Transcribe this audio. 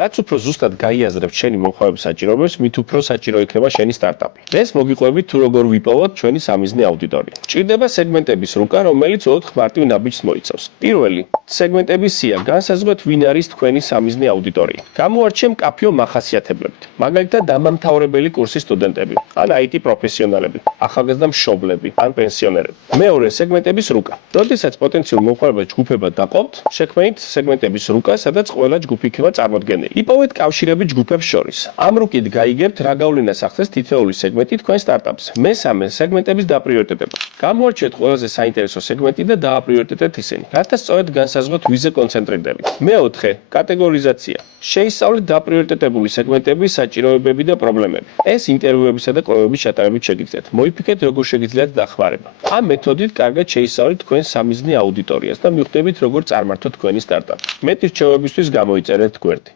რაც უფრო ზუსტად გაიაზრებთ შენი მომხმარების საჭიროებებს, მით უფრო საჭირო იქნება შენი სტარტაპი. დღეს მოგიყვებით თუ როგორ ვიპოვოთ ჩვენი სამიზნე აუდიტორია. ჭირდება სეგმენტების რუკა, რომელიც უოლოდ ხმარტივ ნაბიჯს მოიცავს. პირველი, სეგმენტების სია, განსაზღვრეთ ვინ არის თქვენი სამიზნე აუდიტორია. გამოარჩიე მკაფიო მახასიათებლებით. მაგალითად, დამამთავრებელი კურსის სტუდენტები, ან IT პროფესიონალები, ახალგაზრდა მშობლები, ან პენსიონერები. მეორე, სეგმენტების რუკა. როდესაც პოტენციურ მომხმარებელს ჯგუფებად დაყობთ, შექმნით სეგმენტების რუკა, სადაც ყველა ჯგუფი იქნება წარმოდგენილი. იპოვეთ კავშირები ჯგუფებს შორის. ამ რუკით გაიგებთ რა გავლენას ახდენს თითოეული სეგმენტი თქვენ სტარტაპს. მესამე, სეგმენტების დაპრიორიტეტება. გამოარჩიეთ ყველაზე საინტერესო სეგმენტი და დააპრიორიტეტეთ ისინი, რათა სწორედ განსაზღვროთ ვიზე კონცენტრირდებით. მეოთხე, კატეგორიზაცია. შეისწავლეთ დაპრიორიტეტებული სეგმენტების საჭიროებები და პრობლემები. ეს ინტერვიუებისა და კვლევების ჩატარებით შეგიძლიათ. მოიფიქრეთ როგორ შეგიძლიათ დახმარება. ამ მეთოდით კარგად შეისწავლეთ თქვენ სამიზნე აუდიტორიას და მივხვდებით როგორ წარმართოთ თქვენი სტარტაპი. მეტი რჩევებისთვის გამოიწერეთ გვერდი.